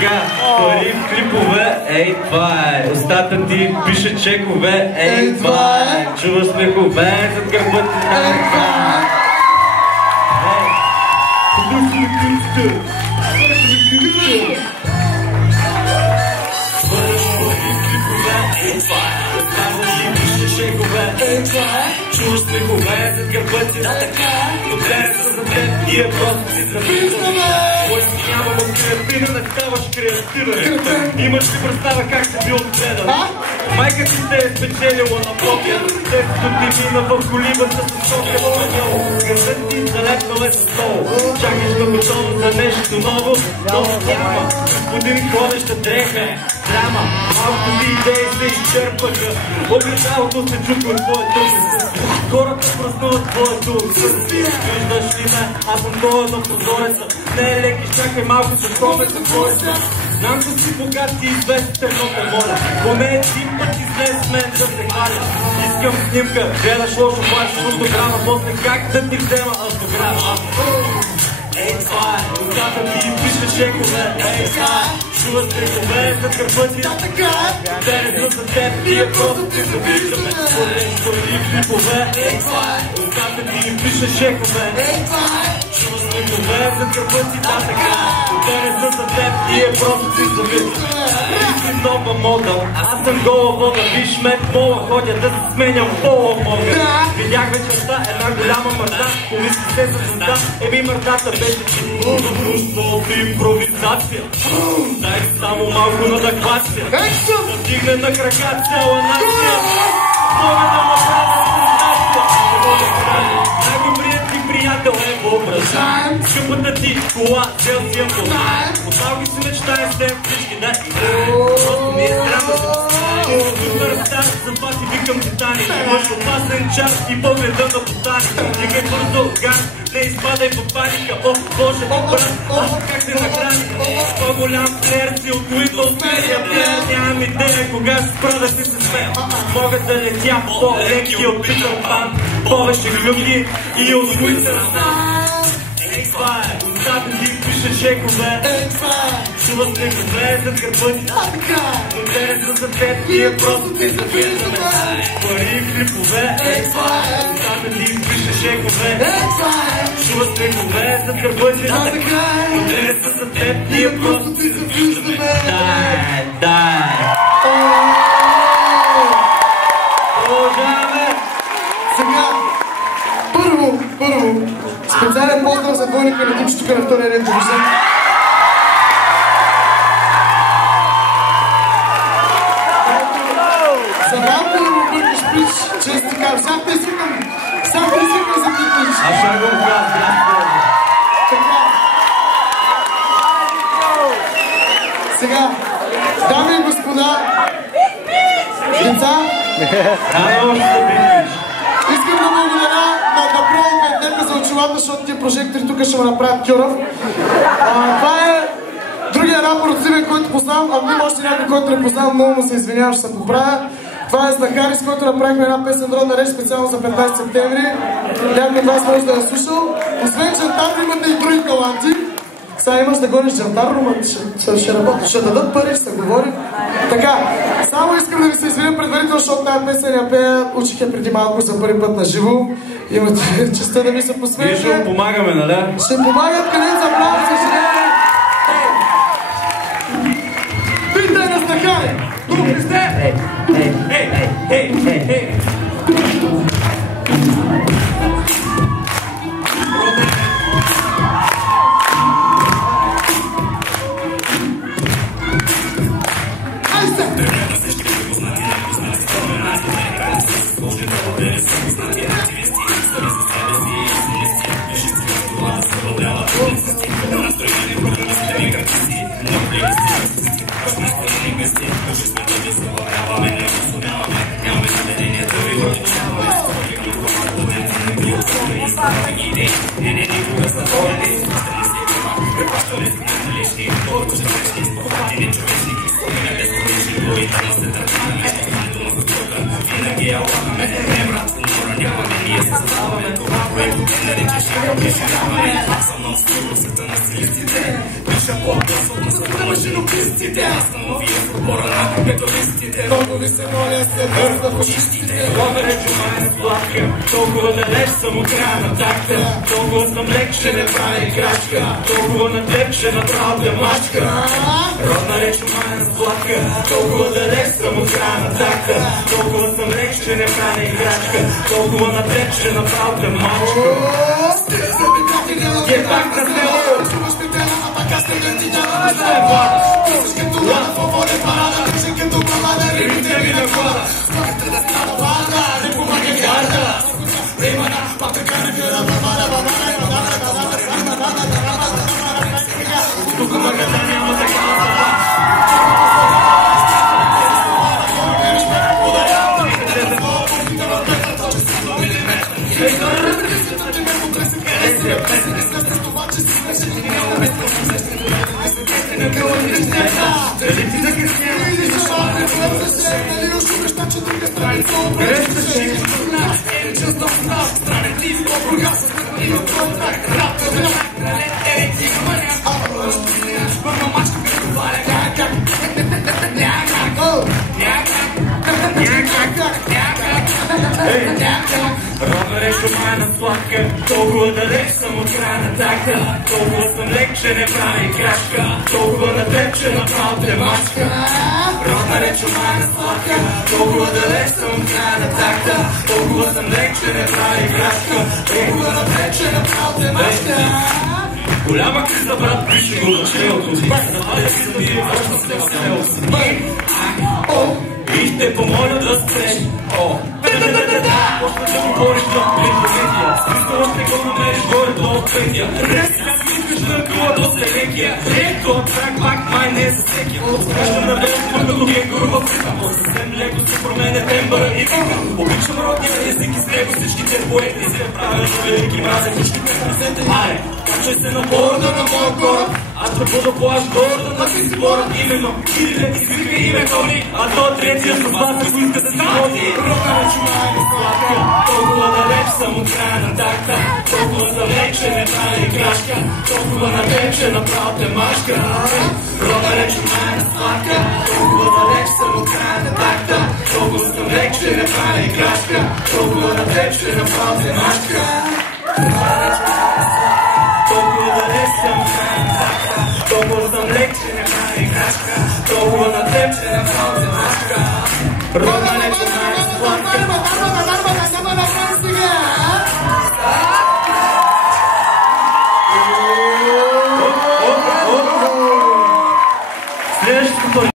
Така, пари в клипове, ей това е. Устата ти пише чекове, ей това е. Чува смехове, зад гърба ти, ей това е. Чуваш смехове, зад гърба ти, да така. Но гледа се за теб и е просто си завиждаме. Моя няма му креативен, не ставаш креативен. Имаш ли представа как се бил отгледан? Майка ти те е спечелила на покер. Детството ти мина в колибата с сокер. Гърдът ти залепнал е с стол. Чакаш да готово за нещо ново, но няма. Господин ходеща дреха, драма. Малко ти идеи се изчерпаха. Огледалото се чука от твоето отсъствие. Хората празнуват твоето отсъствие. Виждаш ли ме? Аз съм тоя на прозореца. Не е лек, изчакай малко за промеца твоята. Знам, че си богат и известен, но те моля. Поне един път излез с мен да се хваля. Искам снимка, гледаш лошо, плащаш автограма. После как да ти взема автограма? Ей, това е, устата ти пише шекове. Ей, това е, чува смехове, зад гърба ти, да така е. Те не са за теб, ние просто ти завиждаме. Поради клипове. Ей, това е, устата ти пише шекове. Ей, това е, чува смехове, зад гърба ти, да така е. Те не са за теб, ние просто ти завиждаме. Ти си нова мода, аз съм гола вода. Виж ме пола, ходя да се сменям пола мога. Видях вечерта една голяма мърда. Помисли се за звезда, еми мърдата беше чувство в импровизация. Дай само малко надъхвация. Да дигне на крака цяла нация. Мога да направя сензация. Най-добрият ти приятел е образа. Скъпата ти кола, цел си я познаем. Отдалги си мечтая с теб всички да играем. Просто ми е срам да се поставим. Тук разстане, затова ти викам титани. Имаш опасен час и погледа на ботани. Дигай бързо, газ, не изпадай в паника. О, Боже, брат, аз как се нахрани. По-голям плеер си от Windows Media Player. Нямам идея кога се спра да си се смея. Мога да летя по-леки от Питър Пан. Повече глюки и от Уинтерстан. Ей, това е, устата ти пише шекове. Ей, това е, чува смехове, зад гърба ти, да така е. Но те не са за теб, ние просто ти завиждаме. Пари в клипове. Ей, това е, устата ти пише шекове. Ей, това е, чува смехове, зад гърба ти, да така е. Но те не са за теб, ние просто ти завиждаме. Дай. Продължаваме. Сега, първо, специален поздрав за двойника на Димчо тук на втория ред, довиждам. За малко да му бъркаш прич, че си кажа, сега те свикам за ти прич. Аз ще го кажа, Така. Сега, дами и господа, деца, искам да благодаря на Про Бендека за очилата, защото тия прожектори тук ще ме направят кьорав. Това е другия рапър от Сливен, който познавам, ако има още някой, който не познавам, много му се извинявам, ще се поправя. Това е Знахари, с който направихме една песен родна реч специално за 15 септември. Някой от вас може да я слушал. Освен Джантар, имате и други таланти. Сега имаш да гониш Джантар, но ще работи, ще дадат пари, ще се говори. Така, само искам да ви се извиня предварително, защото тази песен я пея, учих я преди малко за първи път на живо. Имате честа да ми се посмеете. Ние ще му помагаме, нали? Ще помагат, къде за право, съжаление. Питай на Знахари! Добре сте! Ей! нямаме, ние създаваме това, което те наричаш даваме. Аз съм нов стил, света на стилистите. Пиша по-късно на света на женописците. Аз съм новия в отбора на методистите. Много ви се моля, след вас да почистите. Ловерето май е сладка, толкова далеч съм от края на такта. Толкова съм лек, че не прави крачка. Толкова на теб, че направо те мачка. Родна реч май е сладка, толкова далеч съм от края на такта. Толкова съм лек, че не прави крачка. Толкова на теб, че направо те мачка. Е пак на село. Чуваш ми тела, а пак аз те гледи няма да писаш като лана, по-воде парада, пишем като брамада, рибите ми на кола. Скорите да става вада, не помага гарда. Римана, патъка не бюра, брамада, брамада, брамада, брамада, брамада, брамада, тук магата няма такава сама. Родна реч романа сладка, толкова далеч съм от края на такта. Толкова съм лек, че не прави крачка. Толкова на теб, че направо те мачка. Родна реч романа сладка, толкова далеч съм от края на такта. Толкова съм лек, че не прави крачка. Толкова на теб, че направо те мачка. Голяма криза, брат, пише го на челото. Запаля си да вие вършна се в селото. И ще помоля да спреш. Почна да говориш на плитометия. Смисъл ще го намериш горе-долу в петия. Рез, как искаш да кула до селекия. Ето, трак пак май не е за всеки. Отскажа на велко, като кенгуру в ритъм. Съвсем леко се променя тембъра и ритъм. Обичам родния език и с него всичките поети се правят на велики мразя всичките пресете. Аре, качвай се на борда на моя кораб. Аз да бъда по-аж борда на си спорът именно. Идите, извикай име Тони, а то третия с вас ако иска да си ходи. Родна реч май е сладка, толкова далеч съм от края на такта. Толкова съм лек, че не прави крачка. Толкова на теб, че направо те мачка. Родна реч май е сладка, толкова далеч съм от края на такта. Толкова съм лек, че не прави крачка. Толкова на теб, че направо те мачка. Толкова далеч съм от края на такта. Толкова съм лек, че не прави крачка. Толкова на теб, че направо те мачка.